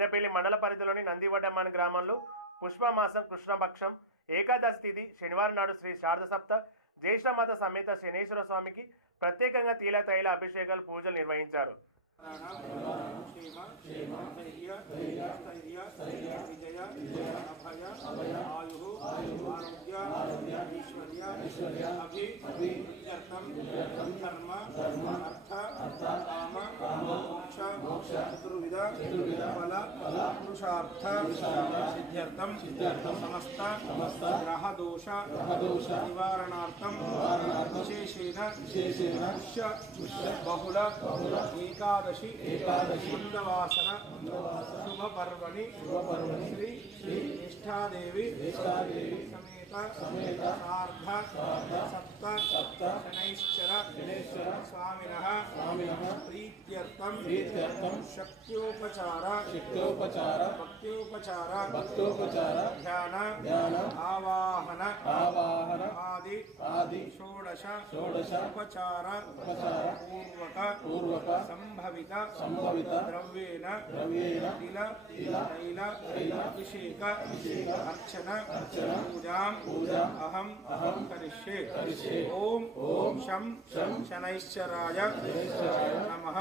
చిన్నపల్లి మండల పరిధిలోని నందివడ్డమాన్ గ్రామంలో పుష్పమాసం కృష్ణపక్షం ఏకాదశి తిథి శనివారం నాడు శ్రీ శారద సప్త జ్యేష్ఠమాత సమేత శనేశ్వర స్వామికి ప్రత్యేకంగా తీల తైల అభిషేకాలు పూజలు నిర్వహించారు. समस्त ग्रह दोष निवारणार्थं विशेषेण बहुल एकादशी मंदवासन शुभ पर्वणि श्री निष्ठादेवी समेत सार्ध सप्त शनैश्चर स्वामिनः प्रीत्यर्थं शक्त्योपचार भक्त्योपचार ध्यान आवाहन आदि षोडश उपचार पूर्वक संभवित द्रव्येण तिल अभिषेक अर्चन पूजा अहम करिष्ये। ओम शं शनैश्चराय नमः।